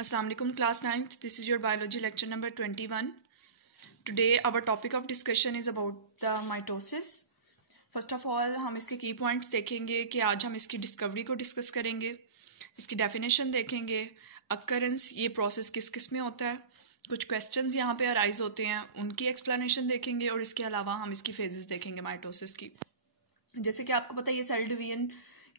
Assalamu alaikum class 9th. This is your biology lecture number 21. Today our topic of discussion is about the mitosis. First of all हम इसके की points देखेंगे कि आज हम इसकी डिस्कवरी को डिस्कस करेंगे, इसकी डेफिनेशन देखेंगे, अकरेंस ये प्रोसेस किस किस में होता है, कुछ क्वेश्चंस यहाँ पे अराइज होते हैं उनकी एक्सप्लेनेशन देखेंगे और इसके अलावा हम इसकी फेजेस देखेंगे माइटोसिस की। जैसे कि आपको पता है ये सेल डिवीजन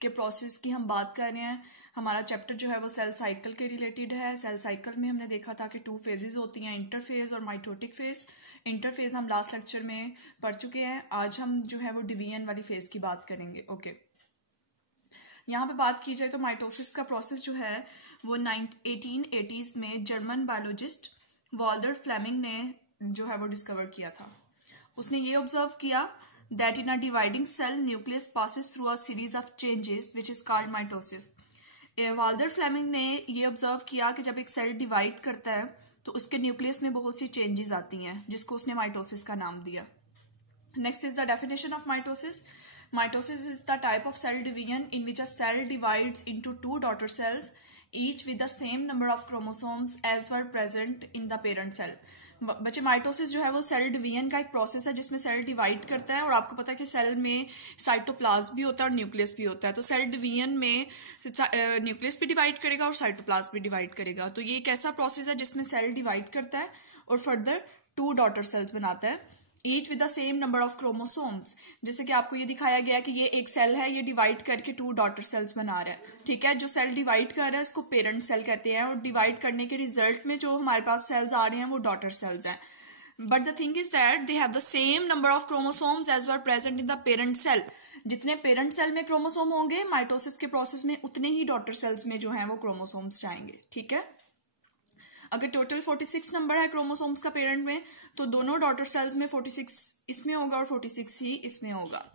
के प्रोसेस की हम बात कर रहे हैं। हमारा चैप्टर जो है वो सेल साइकिल के रिलेटेड है। सेल साइकिल में हमने देखा था कि 2 फेजेस होती हैं, इंटरफेज और माइटोटिक फेज। इंटरफेज हम लास्ट लेक्चर में पढ़ चुके हैं। आज हम जो है वो डिवीजन वाली फेज की बात करेंगे। ओके, यहाँ पे बात की जाए तो माइटोसिस का प्रोसेस जो है वो 1880s में जर्मन बायोलॉजिस्ट वॉल्टर फ्लेमिंग ने जो है वो डिस्कवर किया था। उसने ये ऑब्जर्व किया that in a dividing cell nucleus passes through a series of changes which is called mitosis. Walther Flemming ने ये ऑब्जर्व किया कि जब एक सेल डिवाइड करता है तो उसके न्यूक्लियस में बहुत सी चेंजेस आती हैं जिसको उसने माइटोसिस का नाम दिया। Next is the definition of mitosis. Mitosis is the type of cell division in which a cell divides into 2 daughter cells, each with the same number of chromosomes as were present in the parent cell. बच्चे mitosis जो है वो cell division का एक process है जिसमें cell divide करता है और आपको पता है कि सेल में साइटोप्लाज्म भी होता है और न्यूक्लियस भी होता है। तो सेल डिवीजन में न्यूक्लियस भी डिवाइड करेगा और साइटोप्लाज्म भी डिवाइड करेगा। तो ये एक ऐसा प्रोसेस है जिसमें सेल डिवाइड करता है और फर्दर 2 डॉटर सेल्स बनाता है, each with the same number of chromosomes. जैसे कि आपको ये दिखाया गया है कि ये एक सेल है, ये डिवाइड करके 2 डॉटर सेल्स बना रहा है। ठीक है, जो सेल डिवाइड कर रहा है इसको पेरेंट सेल कहते हैं और डिवाइड करने के रिजल्ट में जो हमारे पास सेल्स आ रहे हैं वो डॉटर सेल्स हैं। But the thing is that they have the same number of chromosomes as were present in the parent cell. जितने पेरेंट सेल में क्रोमोसोम होंगे माइटोसिस के प्रोसेस में उतने ही डॉटर सेल्स में जो है वो क्रोमोसोम्स जाएंगे। ठीक है, अगर टोटल 46 नंबर है क्रोमोसोम्स का पेरेंट में तो दोनों डॉटर सेल्स में 46 इसमें होगा और 46 ही इसमें होगा।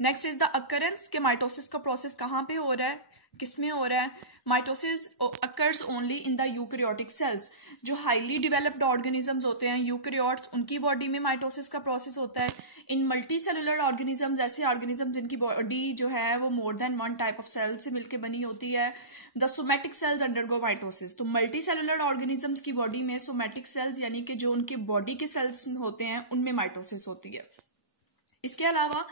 नेक्स्ट इज द अकरेंस के माइटोसिस का प्रोसेस कहाँ पे हो रहा है, किस में हो रहा है। Mitosis occurs only in the eukaryotic cells. जो हाईली डेवलप्ड ऑर्गेनिजम्स होते हैं यूकैरियोट्स, उनकी बॉडी में माइटोसिस का प्रोसेस होता है। इन मल्टी सेलुलर ऑर्गेनिजम्स, ऐसे ऑर्गेनिज्म जिनकी बॉडी जो है वो more than 1 type of cell से मिलकर बनी होती है, the somatic cells undergo mitosis. तो मल्टी सेलुलर ऑर्गेनिजम्स की बॉडी में सोमैटिक सेल्स यानी कि जो उनके बॉडी के सेल्स होते हैं उनमें माइटोसिस होती है। इसके अलावा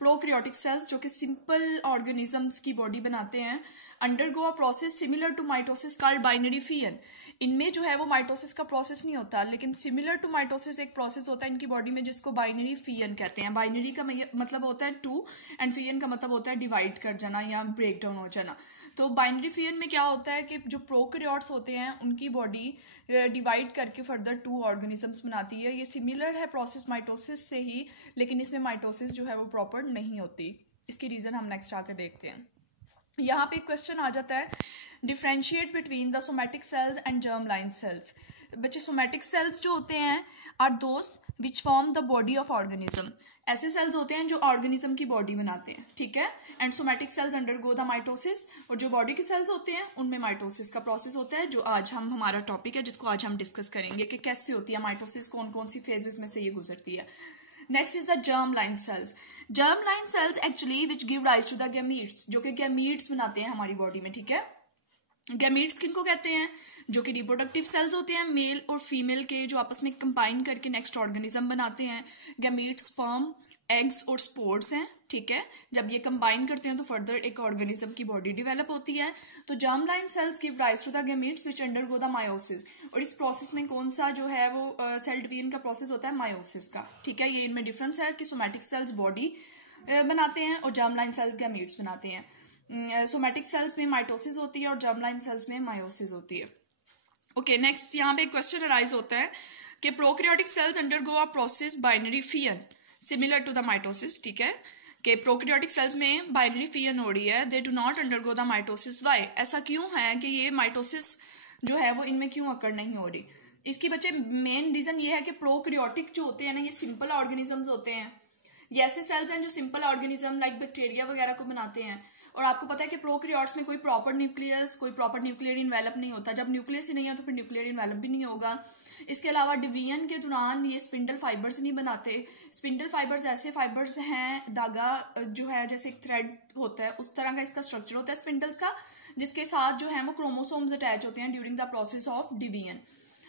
प्रोकैरियोटिक सेल्स जो कि सिंपल ऑर्गेनिजम्स की बॉडी बनाते हैं undergo a process similar to mitosis called binary fission. इनमें जो है वो माइटोसिस का प्रोसेस नहीं होता लेकिन सिमिलर टू माइटोसिस एक प्रोसेस होता है इनकी बॉडी में जिसको बाइनरी फिजन कहते हैं। बाइनरी का मतलब होता है 2 एंड फिजन का मतलब होता है डिवाइड कर जाना या ब्रेक डाउन हो जाना। तो बाइनरी फिजन में क्या होता है कि जो प्रोकैरियोट्स होते हैं उनकी बॉडी डिवाइड करके फर्दर 2 ऑर्गेनिजम्स बनाती है। ये सिमिलर है प्रोसेस माइटोसिस से ही, लेकिन इसमें माइटोसिस जो है वो प्रॉपर नहीं होती। इसकी रीजन हम नेक्स्ट आकर देखते हैं। यहाँ पे एक क्वेश्चन आ जाता है, differentiate between the somatic cells and germ line cells. बच्चे सोमैटिक सेल्स जो होते हैं are those which form the body of organism. ऐसे सेल्स होते हैं जो ऑर्गेनिज्म की बॉडी बनाते हैं। ठीक है, and somatic cells undergo the mitosis. और जो बॉडी के सेल्स होते हैं उनमें माइटोसिस का प्रोसेस होता है, जो आज हम हमारा टॉपिक है जिसको आज हम डिस्कस करेंगे कि कैसे होती है माइटोसिस, कौन कौन सी फेजेस में से ये गुजरती है। Next is the germ line cells. Germ line cells actually which give rise to the gametes, जो कि गैमीट्स बनाते हैं हमारी बॉडी में। ठीक है, गैमीट्स किनको कहते हैं, जो कि रिप्रोडक्टिव सेल्स होते हैं मेल और फीमेल के, जो आपस में कंबाइन करके नेक्स्ट ऑर्गेनिज्म बनाते हैं। गैमीट्स स्पर्म, एग्स और स्पोर्स हैं। ठीक है, जब ये कंबाइन करते हैं तो फर्दर एक ऑर्गेनिज्म की बॉडी डेवलप होती है। तो germ line cells give rise to the gametes which undergo the meiosis. और इस प्रोसेस में कौन सा जो है वो सेल डिवीजन का प्रोसेस होता है, मायोसिस का। ठीक है, ये इनमें डिफरेंस है कि सोमैटिक सेल्स बॉडी बनाते हैं और जर्म लाइन सेल्स गैमीट्स बनाते हैं। सोमैटिक सेल्स में माइटोसिस होती है और जर्म लाइन सेल्स में मायोसिस होती है। ओके, नेक्स्ट यहाँ पे एक क्वेश्चन अराइज होता है कि prokaryotic cells undergo a process binary fission similar to the mitosis. ठीक है, कि प्रोकैरियोटिक सेल्स में बाइनरी फिजन हो रही है, they do not undergo the mitosis. Why, ऐसा क्यों है कि ये माइटोसिस जो है वो इनमें क्यों अकर नहीं हो रही। इसकी बच्चे मेन रीजन ये है कि प्रोकैरियोटिक जो होते हैं ना ये सिंपल ऑर्गेनिजम्स होते हैं। ये ऐसे सेल्स हैं जो सिंपल ऑर्गेनिज्म लाइक बैक्टीरिया वगैरह को बनाते हैं। और आपको पता है कि प्रोकैरियोट्स में कोई प्रॉपर न्यूक्लियस, कोई प्रॉपर न्यूक्लियर इन्वेलप नहीं होता। जब न्यूक्लियस ही नहीं है तो फिर न्यूक्लियर इन्वेलप भी नहीं होगा। इसके अलावा डिवीजन के दौरान ये स्पिंडल फाइबर्स नहीं बनाते। स्पिंडल फाइबर्स ऐसे फाइबर्स हैं, धागा जो है जैसे एक थ्रेड होता है उस तरह का इसका स्ट्रक्चर होता है स्पिंडल्स का, जिसके साथ जो है वो क्रोमोसोम्स अटैच होते हैं during the process of division.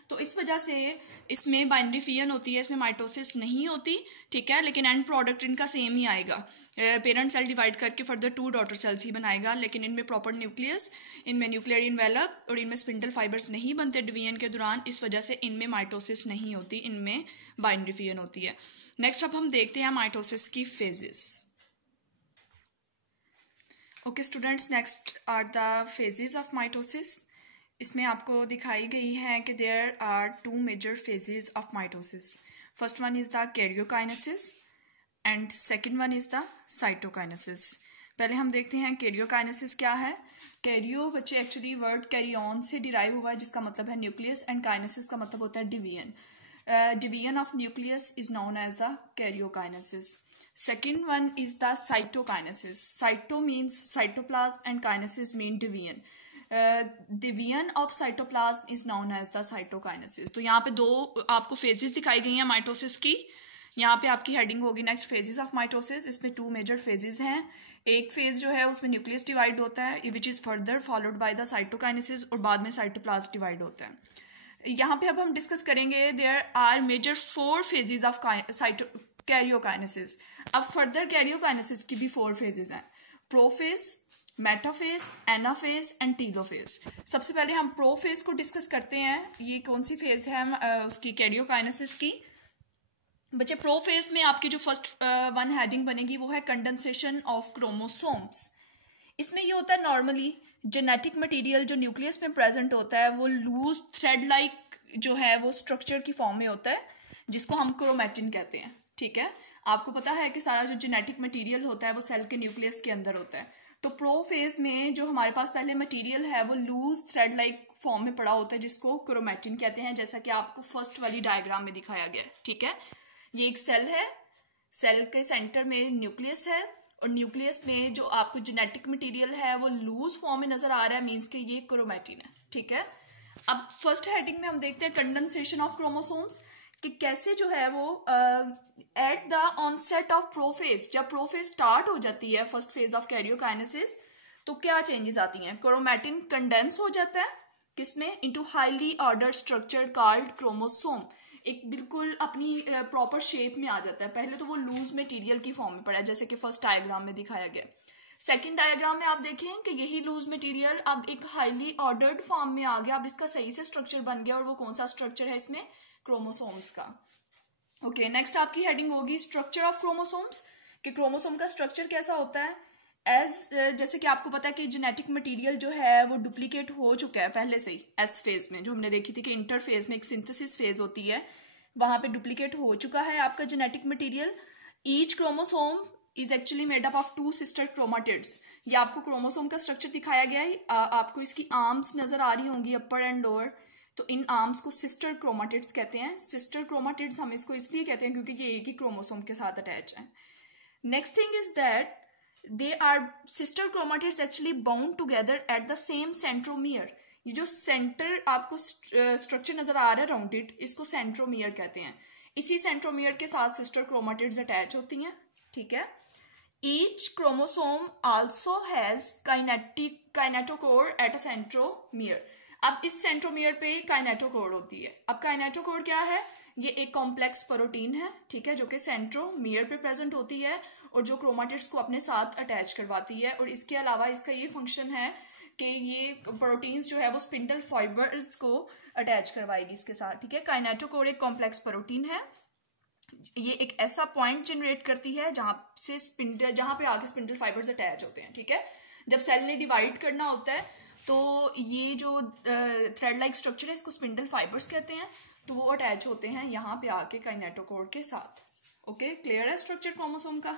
तो इस वजह से इसमें बाइनरी फिजन होती है, इसमें माइटोसिस नहीं होती, ठीक है, लेकिन एंड प्रोडक्ट इनका सेम ही आएगा। पेरेंट सेल डिवाइड करके फर्दर 2 डॉटर सेल्स ही बनाएगा, लेकिन इनमें प्रॉपर न्यूक्लियस, इनमें न्यूक्लियर इनवेलप और इनमें स्पिंडल फाइबर्स नहीं बनते डिवीजन के दौरान, इस वजह से इनमें माइटोसिस नहीं होती, इनमें बाइनरी फिजन होती है। नेक्स्ट अब हम देखते हैं माइटोसिस की phases. Okay students, next are the phases of mitosis. इसमें आपको दिखाई गई है कि there are 2 major phases of mitosis. First one is the karyokinesis and second one is the cytokinesis. पहले हम देखते हैं कैरियोकाइनेसिस क्या है। कैरियो बच्चे एक्चुअली वर्ड कैरी ऑन से डिराइव हुआ है, जिसका मतलब है न्यूक्लियस, एंड काइनेसिस का मतलब होता है division. Division of nucleus is known as the karyokinesis. Second one is the cytokinesis. Cyto means cytoplasm and kinesis mean division. Division of cytoplasm is known as the cytokinesis. तो यहाँ पे 2 आपको phases दिखाई गई हैं माइटोसिस की। यहाँ पे आपकी हेडिंग होगी नेक्स्ट phases of mitosis। इसमें 2 major phases हैं। एक फेज जो है उसमें न्यूक्लियस डिवाइड होता है, which is further followed by the cytokinesis, और बाद में साइटोप्लाज्म डिवाइड होता है। यहाँ पे अब हम डिस्कस करेंगे there are major 4 phases of karyokinesis. अब फर्दर कैरियोकाइनेसिस की भी 4 फेजेस हैं, prophase, metaphase, anaphase and telophase. सबसे पहले हम प्रोफेज को डिस्कस करते हैं। ये कौन सी फेज है उसकी कैरियोकाइनेसिस की। बच्चे प्रोफेज में आपकी जो फर्स्ट वन हेडिंग बनेगी वो है कंडेंसेशन ऑफ क्रोमोसोम्स। इसमें ये होता है नॉर्मली जेनेटिक मटेरियल जो न्यूक्लियस में प्रेजेंट होता है वो लूज थ्रेड लाइक जो है वो स्ट्रक्चर की फॉर्म में होता है, जिसको हम क्रोमैटिन कहते हैं, ठीक है। आपको पता है कि सारा जो जेनेटिक मटेरियल होता है वो सेल के न्यूक्लियस के अंदर होता है। तो प्रोफेज में जो हमारे पास पहले मटेरियल है वो लूज थ्रेड लाइक फॉर्म में पड़ा होता है, जिसको क्रोमैटिन कहते हैं, जैसा कि आपको फर्स्ट वाली डायग्राम में दिखाया गया है, ठीक है। ये एक सेल है, सेल के सेंटर में न्यूक्लियस है, और न्यूक्लियस में जो आपको जेनेटिक मटेरियल है वो लूज फॉर्म में नजर आ रहा है, मीन्स कि ये क्रोमैटिन है, ठीक है। अब फर्स्ट हेडिंग में हम देखते हैं कंडेंसेशन ऑफ क्रोमोसोम्स, कि कैसे जो है वो at the onset of prophase, जब प्रोफेज स्टार्ट हो जाती है फर्स्ट फेज ऑफ कैरियोकाइनेसिस, तो क्या चेंजेस आती हैं। क्रोमैटिन कंडेंस हो जाता है किसमें, into highly ordered structure called chromosome, एक बिल्कुल अपनी प्रॉपर शेप में आ जाता है। पहले तो वो लूज मटेरियल की फॉर्म में पड़ा है, जैसे कि फर्स्ट डायग्राम में दिखाया गया। सेकंड डायग्राम में आप देखें कि यही लूज मटेरियल अब एक हाईली ऑर्डर्ड फॉर्म में आ गया, अब इसका सही से स्ट्रक्चर बन गया, और वो कौन सा स्ट्रक्चर है इसमें, क्रोमोसोम्स का। ओके, नेक्स्ट आपकी हेडिंग होगी स्ट्रक्चर ऑफ क्रोमोसोम्स, कि क्रोमोसोम का स्ट्रक्चर कैसा होता है। जैसे कि आपको पता है कि जेनेटिक मटेरियल जो है वो डुप्लीकेट हो चुका है पहले से ही, एस फेज में जो हमने देखी थी कि इंटरफेज में एक सिंथेसिस फेज होती है, वहां पे डुप्लीकेट हो चुका है आपका genetic material. Each chromosome is actually made up of 2 sister chromatids. ये आपको क्रोमोसोम का स्ट्रक्चर दिखाया गया है, आपको इसकी आर्म्स नजर आ रही होंगी, अपर एंड लोअर, तो इन आर्म्स को सिस्टर क्रोमाटिड्स कहते हैं। सिस्टर क्रोमाटिड्स हम इसको इसलिए कहते हैं क्योंकि ये एक ही क्रोमोसोम के साथ अटैच है। Next thing is that they are sister chromatids actually bound together at the same centromere. ये जो सेंटर आपको स्ट्रक्चर नजर आ रहा है राउंडेड, इसको सेंट्रोमियर कहते हैं। इसी सेंट्रोमियर के साथ सिस्टर क्रोमाटिड्स अटैच होती हैं, ठीक है। Each chromosome also has kinetochore at a centromere. अब इस सेंट्रोमियर पे काइनेटोकोर होती है। अब काइनेटोकोर क्या है, ये एक कॉम्प्लेक्स प्रोटीन है, ठीक है, जो कि सेंट्रोमियर पे प्रेजेंट होती है और जो क्रोमाटिड्स को अपने साथ अटैच करवाती है। और इसके अलावा इसका ये फंक्शन है कि ये प्रोटीन्स जो है वो स्पिंडल फाइबर्स को अटैच करवाएगी इसके साथ, ठीक है। काइनेटोकोर एक कॉम्प्लेक्स प्रोटीन है, ये एक ऐसा पॉइंट जनरेट करती है जहां पे आके स्पिंडल फाइबर्स अटैच होते हैं, ठीक है। जब सेल ने डिवाइड करना होता है तो ये जो थ्रेड लाइक स्ट्रक्चर है इसको स्पिंडल फाइबर्स कहते हैं, तो वो अटैच होते हैं यहाँ पे आके काइनेटोकोर के साथ। ओके, क्लियर है स्ट्रक्चर क्रोमोसोम का।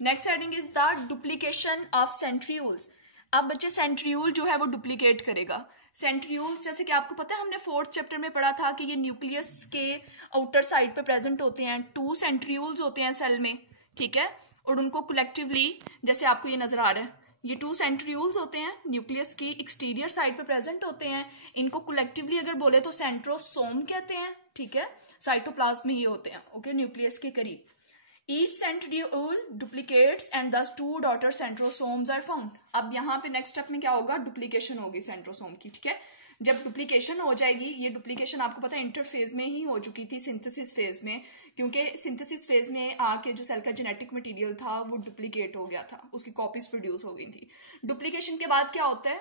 Next heading is the duplication of centrioles. अब बच्चे सेंट्रियोल जो है वो डुप्लीकेट करेगा। सेंट्रियोल्स जैसे कि आपको पता है हमने 4th चैप्टर में पढ़ा था कि ये न्यूक्लियस के आउटर साइड पे प्रेजेंट होते हैं। 2 सेंट्रियोल्स होते हैं सेल में, ठीक है, और उनको कलेक्टिवली जैसे आपको ये नजर आ रहा है, ये 2 सेंट्रियोल्स होते हैं, न्यूक्लियस की एक्सटीरियर साइड पे प्रेजेंट होते हैं। इनको कलेक्टिवली अगर बोले तो सेंट्रोसोम कहते हैं, ठीक है। साइटोप्लाज्म में ये होते हैं, ओके, न्यूक्लियस के करीब। ईच सेंट्रियोल डुप्लीकेट्स एंड दस 2 डॉटर सेंट्रोसोम्स आर फाउंड। अब यहाँ पे नेक्स्ट स्टेप में क्या होगा, डुप्लीकेशन होगी सेंट्रोसोम की, ठीक है। जब डुप्लीकेशन हो जाएगी, ये डुप्लीकेशन आपको पता है इंटरफेज में ही हो चुकी थी सिंथेसिस फेज में, क्योंकि सिंथेसिस फेज में आके जो सेल का जेनेटिक मटेरियल था वो डुप्लीकेट हो गया था, उसकी कॉपीज प्रोड्यूस हो गई थी। डुप्लीकेशन के बाद क्या होता है,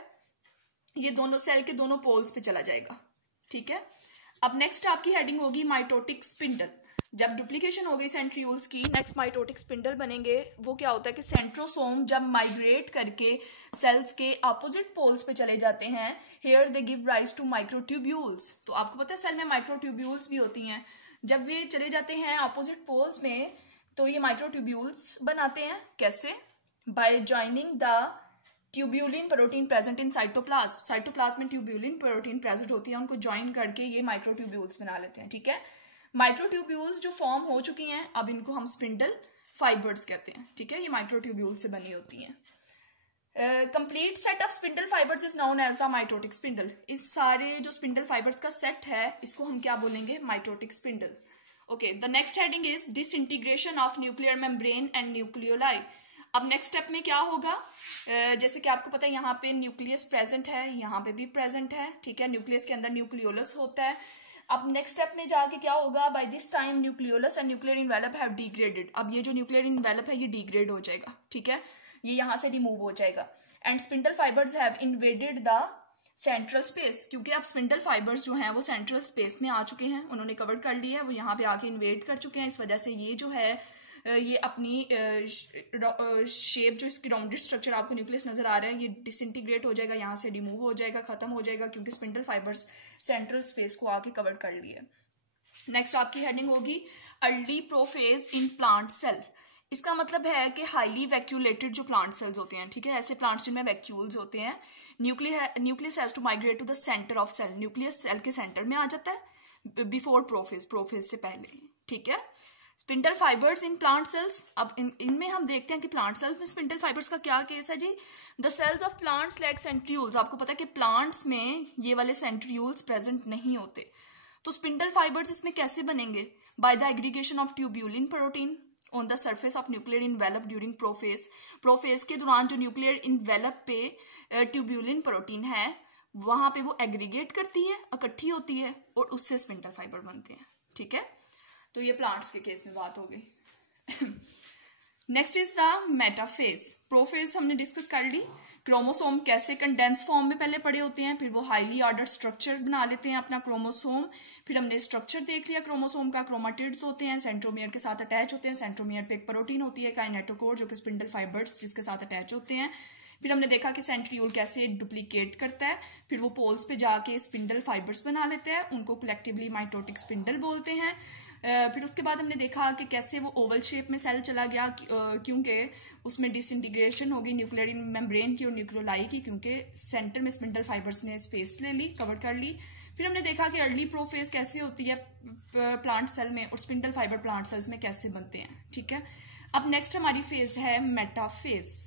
ये दोनों सेल के दोनों पोल्स पे चला जाएगा, ठीक है। अब नेक्स्ट आपकी हेडिंग होगी माइटोटिक स्पिंडल। जब डुप्लीकेशन हो गई सेंट्रियोल्स की, नेक्स्ट माइटोटिक स्पिंडल बनेंगे। वो क्या होता है कि सेंट्रोसोम जब माइग्रेट करके सेल्स के अपोजिट पोल्स पे चले जाते हैं, here they give rise to microtubules. तो आपको पता है सेल में माइक्रोट्यूब्यूल्स भी होती हैं। जब वे चले जाते हैं अपोजिट पोल्स में तो ये माइक्रोट्यूब्यूल्स बनाते हैं। कैसे? Bye joining the tubulin protein present in cytoplasm. Cytoplasm में ट्यूब्यूलिन प्रोटीन प्रेजेंट होती है, उनको ज्वाइन करके ये माइक्रोट्यूब्यूल्स बना लेते हैं, ठीक है। माइक्रोट्यूब्यूल्स जो फॉर्म हो चुकी हैं, अब इनको हम स्पिंडल फाइबर्स कहते हैं, ठीक है। ये माइक्रोट्यूब्यूल से बनी होती हैं। Complete set of spindle fibres is known as the mitotic spindle. इस सारे जो स्पिंडल फाइबर्स का सेट है, इसको हम क्या बोलेंगे, mitotic spindle. Okay, the next heading is disintegration of nuclear membrane and nucleoli. अब नेक्स्ट स्टेप में क्या होगा, जैसे कि आपको पता है यहाँ पे न्यूक्लियस प्रेजेंट है, यहाँ पे भी प्रेजेंट है, ठीक है। न्यूक्लियस के अंदर न्यूक्लियोलस होता है। अब नेक्स्ट स्टेप में जाके क्या होगा, by this time nucleolus and nuclear envelope have degraded. अब ये जो न्यूक्लियर इन्वेलप है ये डिग्रेड हो जाएगा, ठीक है, ये यहाँ से रिमूव हो जाएगा। And spindle fibres have invaded the central space, क्योंकि अब स्पिंडल फाइबर्स जो हैं वो सेंट्रल स्पेस में आ चुके हैं, उन्होंने कवर कर लिया है, वो यहाँ पे आके इन्वेड कर चुके हैं। इस वजह से ये जो है ये अपनी शेप जो इसकी राउंडेड स्ट्रक्चर आपको न्यूक्लियस नजर आ रहा है, ये डिसइंटीग्रेट हो जाएगा, यहाँ से रिमूव हो जाएगा, खत्म हो जाएगा, क्योंकि स्पिंडल फाइबर्स सेंट्रल स्पेस को आके कवर कर लिए। नेक्स्ट आपकी हेडिंग होगी early prophase in plant cell. इसका मतलब है कि हाईली वैक्यूलेटेड जो प्लांट सेल्स होते हैं, ठीक है, ऐसे प्लांट्स जिनमें वैक्यूल्स होते हैं, nucleus has to migrate to the centre of cell. Nucleus cell के सेंटर में आ जाता है बिफोर प्रोफेज, प्रोफेज से पहले, ठीक है। Spindle fibres in plant cells. अब इनमें हम देखते हैं कि प्लांट सेल्स में स्पिंडल फाइबर्स का क्या केस है जी। The cells of plants like centrioles. आपको पता है कि प्लांट्स में ये वाले सेंट्रियोल्स प्रेजेंट नहीं होते, तो स्पिंडल फाइबर्स इसमें कैसे बनेंगे, by the aggregation of tubulin protein on the surface of nuclear envelope during prophase. Prophase के दौरान जो न्यूक्लियर इन्वेलप पे ट्यूब्यूलिन प्रोटीन है, वहां पे वो एग्रीगेट करती है, इकट्ठी होती है, और उससे स्पिंडल फाइबर बनते हैं, ठीक है। तो ये प्लांट्स के केस में बात हो गई। Next is the metaphase. Prophase हमने डिस्कस कर ली, क्रोमोसोम कैसे कंडेंस फॉर्म में पहले पड़े होते हैं, फिर वो हाईली ऑर्डर स्ट्रक्चर बना लेते हैं अपना क्रोमोसोम। फिर हमने स्ट्रक्चर देख लिया क्रोमोसोम का, क्रोमाटिड्स होते हैं, सेंट्रोमियर के साथ अटैच होते हैं, सेंट्रोमियर पे एक प्रोटीन होती है काइनेटोकोर, जो कि स्पिंडल फाइबर्स जिसके साथ अटैच होते हैं। फिर हमने देखा कि सेंट्रियोल कैसे डुप्लीकेट करता है, फिर वो पोल्स पे जाके स्पिंडल फाइबर्स बना लेते हैं, उनको कलेक्टिवली माइटोटिक स्पिंडल बोलते हैं। फिर उसके बाद हमने देखा कि कैसे वो ओवल शेप में सेल चला गया, क्योंकि उसमें डिसइंटीग्रेशन होगी न्यूक्लियर मेम्ब्रेन की और न्यूक्लियोलाई की, क्योंकि सेंटर में स्पिंडल फाइबर्स ने स्पेस ले ली, कवर कर ली। फिर हमने देखा कि अर्ली प्रोफेज कैसे होती है प्लांट सेल में, और स्पिंडल फाइबर प्लांट सेल्स में कैसे बनते हैं, ठीक है। अब नेक्स्ट हमारी फेज है मेटाफेज।